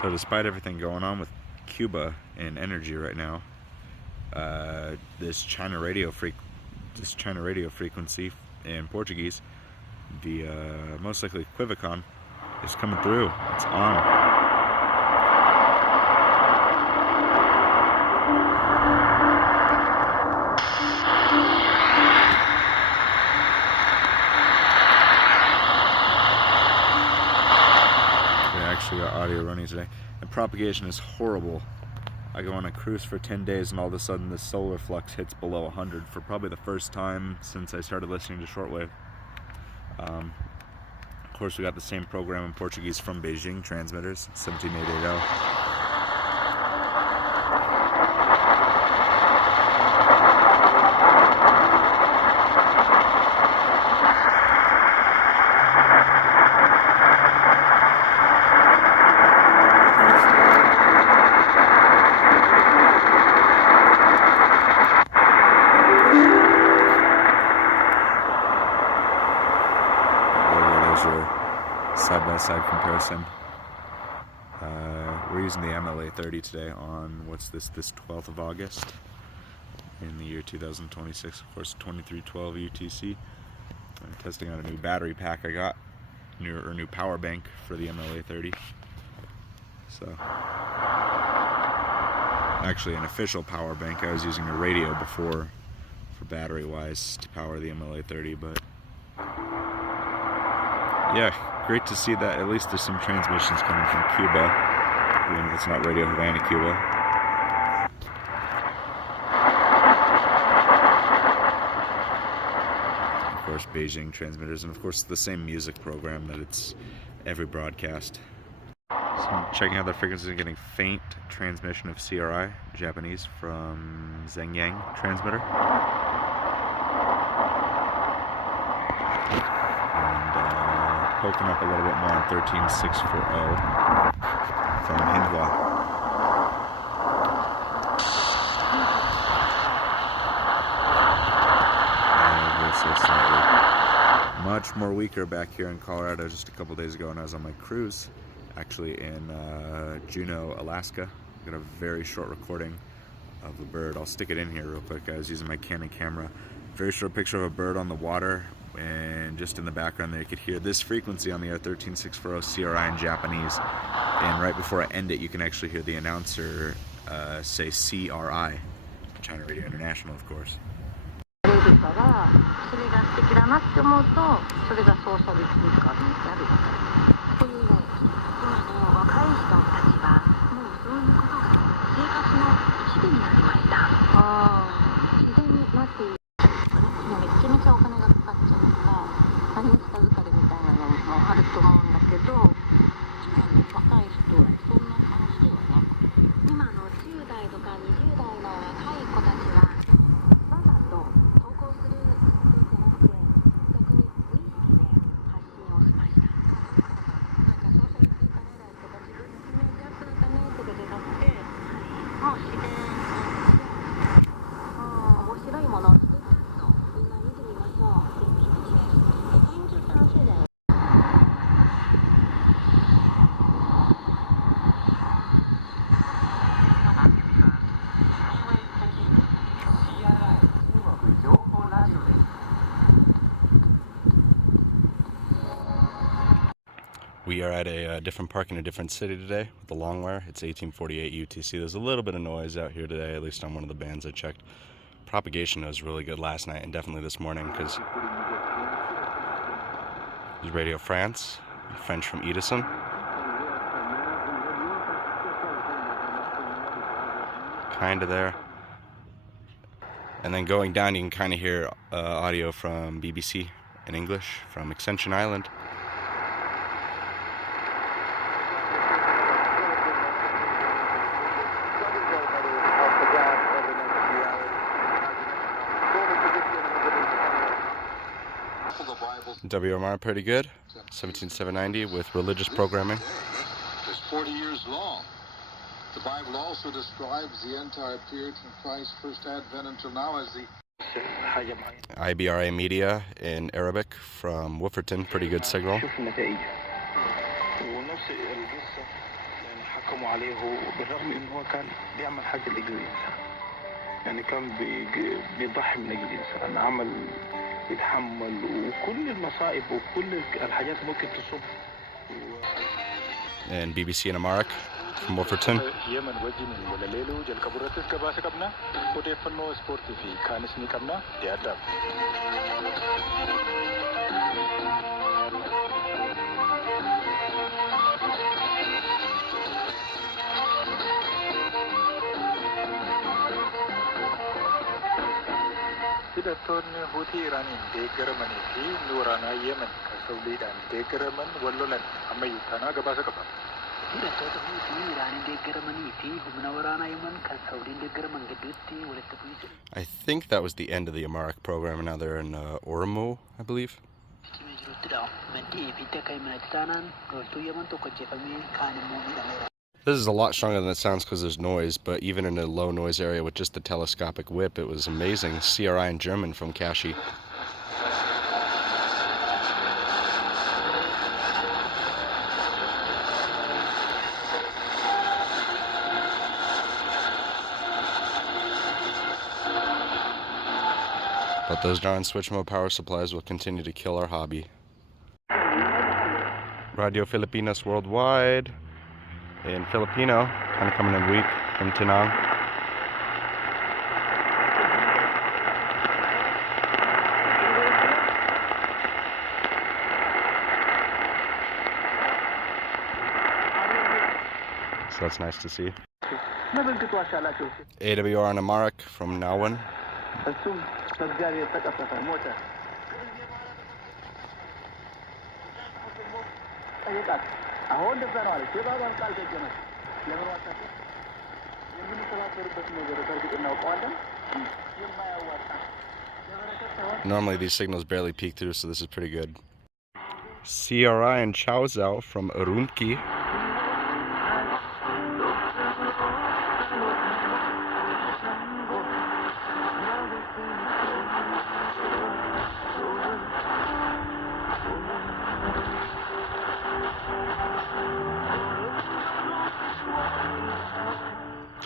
So despite everything going on with Cuba and energy right now, this China radio frequency in Portuguese, the most likely Quivicon, is coming through. It's on. Actually got audio running today, and propagation is horrible. I go on a cruise for 10 days and all of a sudden the solar flux hits below 100 for probably the first time since I started listening to Shortwave. Of course, we got the same program in Portuguese from Beijing transmitters, 17880. Side-by-side comparison. We're using the MLA-30 today on, what's this 12th of August in the year 2026, of course 2312 UTC. I'm testing out a new battery pack I got, new power bank for the MLA-30. So, actually an official power bank. I was using a radio before for battery-wise to power the MLA-30, but yeah, great to see that at least there's some transmissions coming from Cuba, even if it's not Radio Havana, Cuba. Of course, Beijing transmitters, and of course the same music program that it's every broadcast. So I'm checking out the frequencies and getting faint transmission of CRI, Japanese, from Zhengyang transmitter. Poking up a little bit more on 13640 from Hindwa. Much more weaker back here in Colorado just a couple days ago when I was on my cruise, actually in Juneau, Alaska. I got a very short recording of a bird. I'll stick it in here real quick. I was using my Canon camera. Very short picture of a bird on the water, and just in the background there you could hear this frequency on the air, 13640 CRI in Japanese, and right before I end it you can actually hear the announcer say CRI, China Radio International, of course. We are at a different park in a different city today with the long wire. It's 1848 UTC. There's a little bit of noise out here today, at least on one of the bands I checked. Propagation was really good last night and definitely this morning because there's Radio France, French from Edison. Kind of there. And then going down you can kind of hear audio from BBC in English from Extension Island. WMR pretty good, 17790 with religious programming. Just 40 years long. The Bible also describes the entire period from Christ's first advent until now as the IBRA Media in Arabic from Wooferton, pretty good signal. حكموا عليه بالرغم انه هو كان بيعمل حاجه لاجل الانسان. يعني كان بيضحي من اجل الانسان، عمل يتحمل وكل المصائب وكل الحاجات ممكن تصب. And BBC in Amharic from Wolverton. يمن وجهني ولا ليلو جل كبرت كباس كبنا ودي فنو سبورتي في كانسني كبنا دي أدب. hidhattoonni huutii iraaniin deeggaramanii fi waraana yemen kan saudiidhaan deeggaraman wallolan ammayyuu tanaa gabaasa qaba. Hidhattoota huutii iraaniin deeggaramanii fi humna waraanaa yemen kan saudiin deeggaraman gidduutti walitti bu'iinsa. I think that was the end of the Amharic program. Now they're in Oromo, I believe. This is a lot stronger than it sounds because there's noise, but even in a low noise area with just the telescopic whip, it was amazing. CRI in German from Kashi. But those darn switch mode power supplies will continue to kill our hobby. Radio Filipinas worldwide. In Filipino, kind of coming in weak from Tinang. So that's nice to see. AWR on Amharic from Nawan. Normally these signals barely peek through, so this is pretty good. CRI and Chaozhou from Urumqi.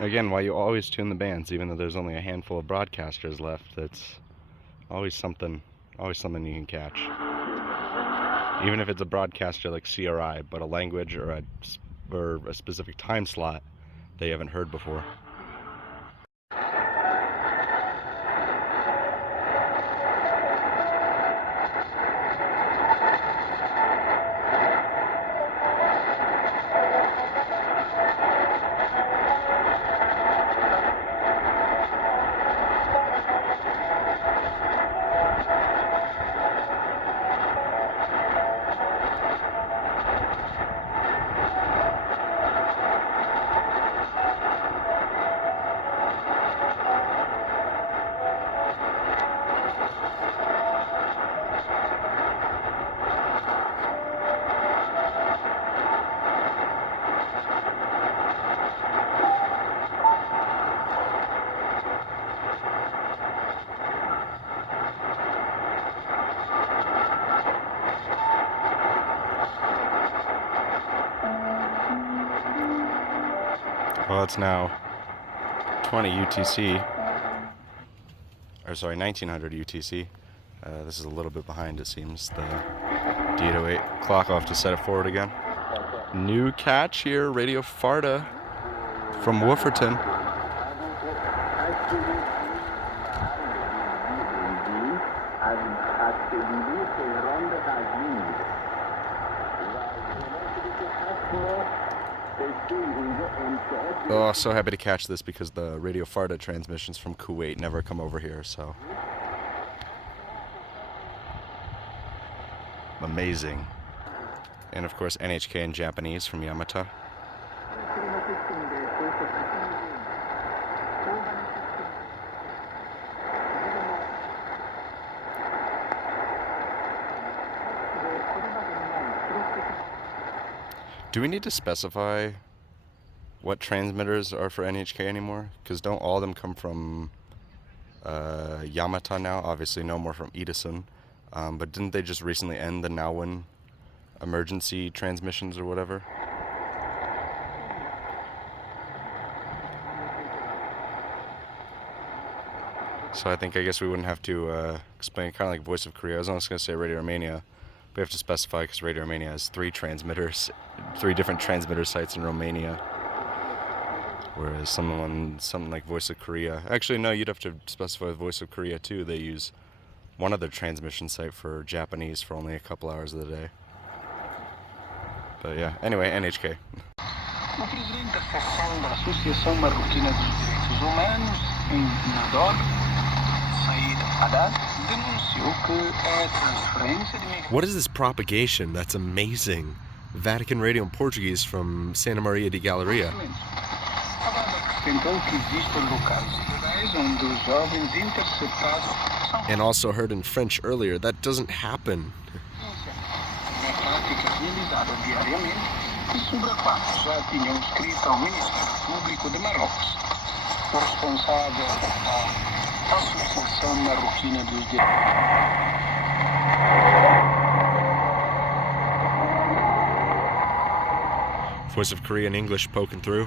Again, why you always tune the bands, even though there's only a handful of broadcasters left, it's always something you can catch. Even if it's a broadcaster like CRI, but a language or a specific time slot they haven't heard before. Well, it's now 20 UTC, or sorry, 1900 UTC. This is a little bit behind, it seems. The D808 clock, I'll have to set it forward again. New catch here, Radio Farda from Wolverton. Oh, so happy to catch this because the Radio Farda transmissions from Kuwait never come over here, so. Amazing. And of course, NHK in Japanese from Yamata. Do we need to specify what transmitters are for NHK anymore? Because don't all of them come from Yamata now? Obviously no more from Edison. But didn't they just recently end the Nawan emergency transmissions or whatever? So I guess we wouldn't have to explain, kind of like Voice of Korea. I was almost going to say Radio Romania. We have to specify because Radio Romania has 3 different transmitter sites in Romania. Whereas something like Voice of Korea, actually no, you'd have to specify with Voice of Korea too. They use one other transmission site for Japanese for only a couple hours of the day. But yeah, anyway, NHK. O presidente da seção da Associação Marroquina dos Direitos Humanos, em Nador, Sihuadon, denunciou que a transferência de... What is this propagation? That's amazing. Vatican Radio in Portuguese from Santa Maria di Galleria. And also heard in French earlier, that doesn't happen. Voice of Korea in English poking through.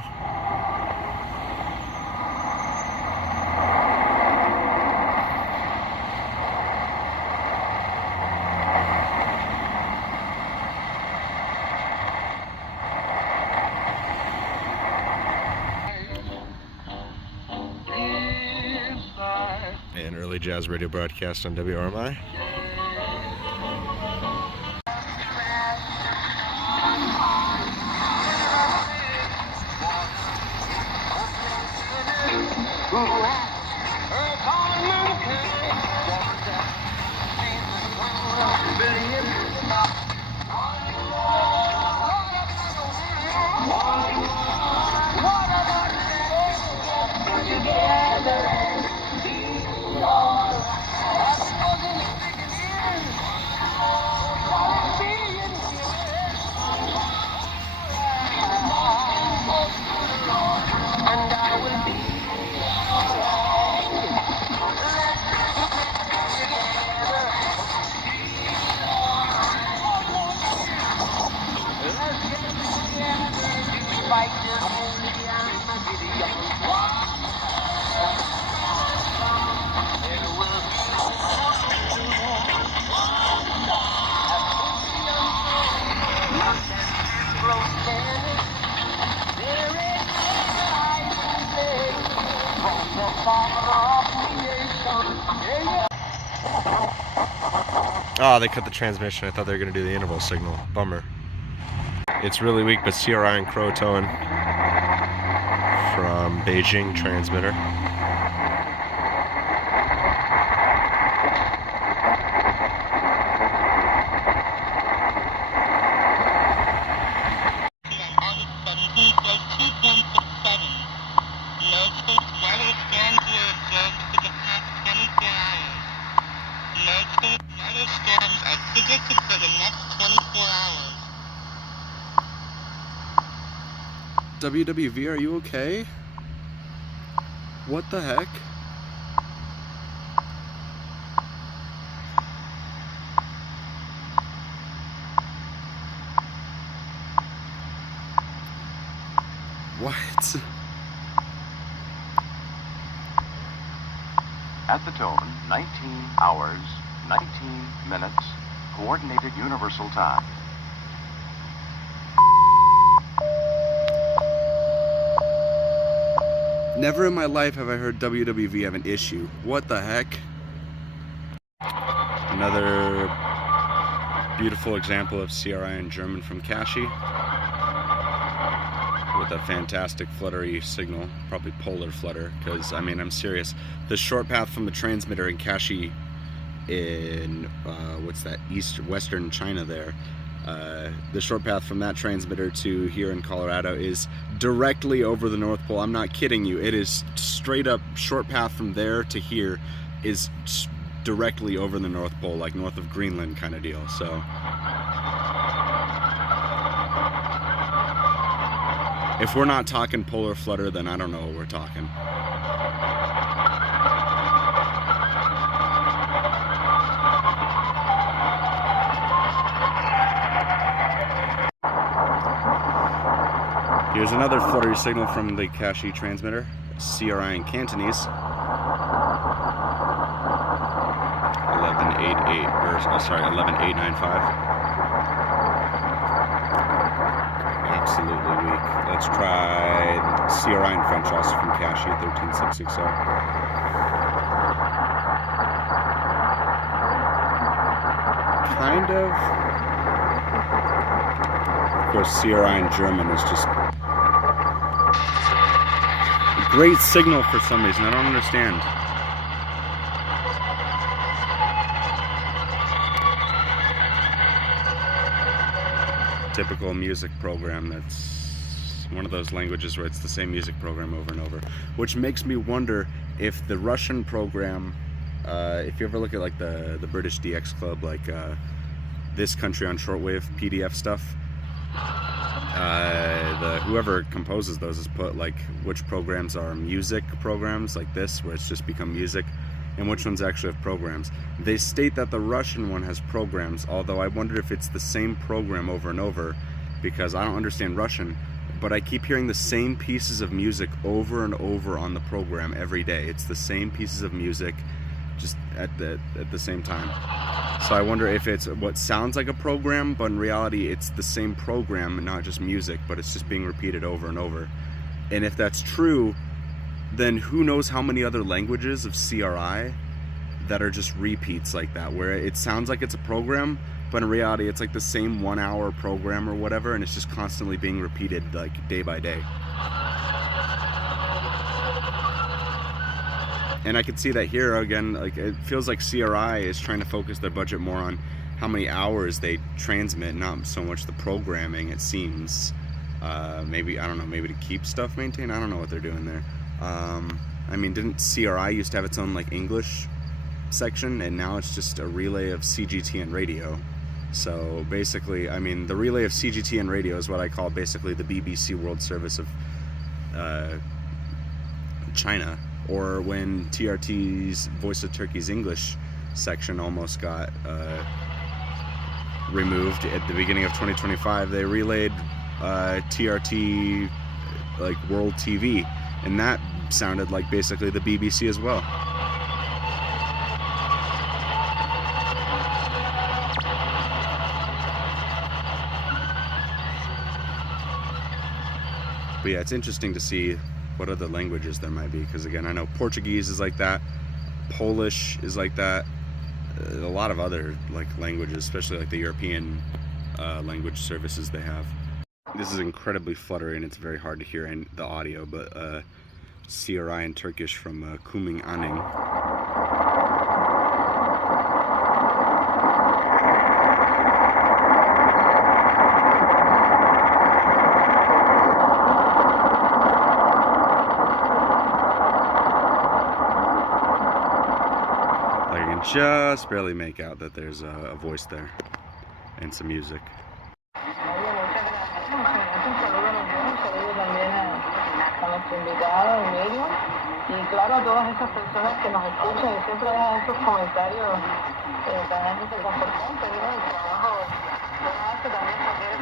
An early jazz radio broadcast on WRMI. Oh, they cut the transmission. I thought they were going to do the interval signal. Bummer. It's really weak, but CRI and Crow towing from Beijing transmitter. WWV, are you okay? What the heck? What? At the tone, 19 hours, 19 minutes, coordinated universal time. Never in my life have I heard WWV have an issue. What the heck? Another beautiful example of CRI in German from Kashi. With a fantastic fluttery signal, probably polar flutter, because, I mean, I'm serious. The short path from the transmitter in Kashi in, what's that, western China there, the short path from that transmitter to here in Colorado is directly over the North Pole. I'm not kidding you. It is straight up short path from there to here is directly over the North Pole, like north of Greenland kind of deal. So if we're not talking polar flutter, then I don't know what we're talking. Here's another fluttery signal from the Kashi transmitter, CRI in Cantonese. 11895. Absolutely weak. Let's try CRI in French, also from Kashi, 13660. Kind of. Of course, CRI in German is just a great signal for some reason. I don't understand. Typical music program that's one of those languages where it's the same music program over and over, which makes me wonder if the Russian program, if you ever look at like the British DX Club, like This Country on Shortwave PDF stuff, whoever composes those has put like which programs are music programs like this, where it's just become music, and which ones actually have programs. They state that the Russian one has programs, although I wonder if it's the same program over and over, because I don't understand Russian, but I keep hearing the same pieces of music over and over on the program every day. It's the same pieces of music, just at the same time. So I wonder if it's what sounds like a program, but in reality it's the same program, not just music, but it's just being repeated over and over. And if that's true, then who knows how many other languages of CRI that are just repeats like that, where it sounds like it's a program, but in reality it's like the same 1 hour program or whatever, and it's just constantly being repeated like day by day. And I can see that here again, like it feels like CRI is trying to focus their budget more on how many hours they transmit, not so much the programming, it seems. Maybe, I don't know, maybe to keep stuff maintained, I don't know what they're doing there. I mean, didn't CRI used to have its own like English section, and now it's just a relay of CGTN radio. So basically, I mean, the relay of CGTN radio is what I call basically the BBC World Service of China, or when TRT's Voice of Turkey's English section almost got removed at the beginning of 2025, they relayed TRT like World TV, and that sounded like basically the BBC as well. But yeah, it's interesting to see what other languages there might be, because again, I know Portuguese is like that, Polish is like that, a lot of other like languages, especially like the European language services they have. This is incredibly fluttery and it's very hard to hear in the audio, but CRI in Turkish from Kuming Aning. I can just barely make out that there's a voice there and some music. Invitado en medio y claro a todas esas personas que nos escuchan y siempre dejan esos comentarios tan reconfortantes, ¿no? El trabajo que hace también porque es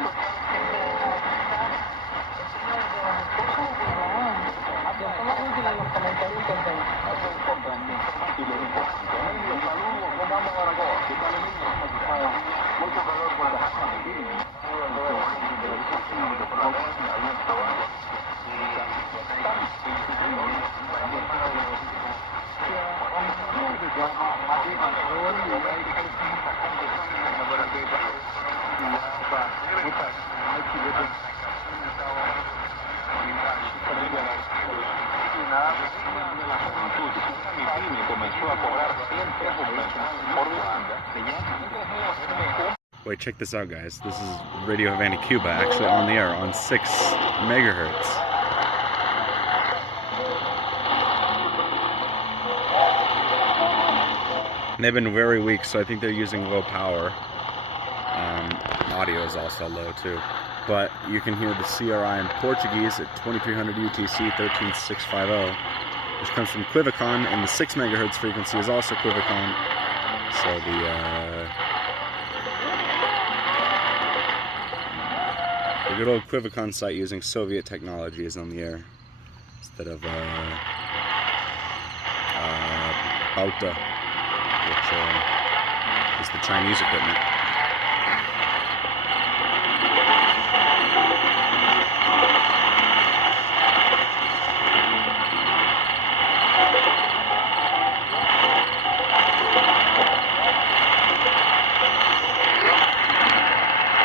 siempre somos útiles en los comentarios que hacemos. Y lo importante, los saludos, ¿cómo anda Baracoa? ¿Qué tal el niño? Mucho calor por la casa de Guinea. Wait, check this out, guys. This is Radio Havana, Cuba, actually on the air on 6 megahertz. And they've been very weak, so I think they're using low power. Audio is also low too. But you can hear the CRI in Portuguese at 2300 UTC 13650, which comes from Quivicon, and the 6 megahertz frequency is also Quivicon. So the good old Quivicon site using Soviet technology is on the air instead of Bauta, which is the Chinese equipment.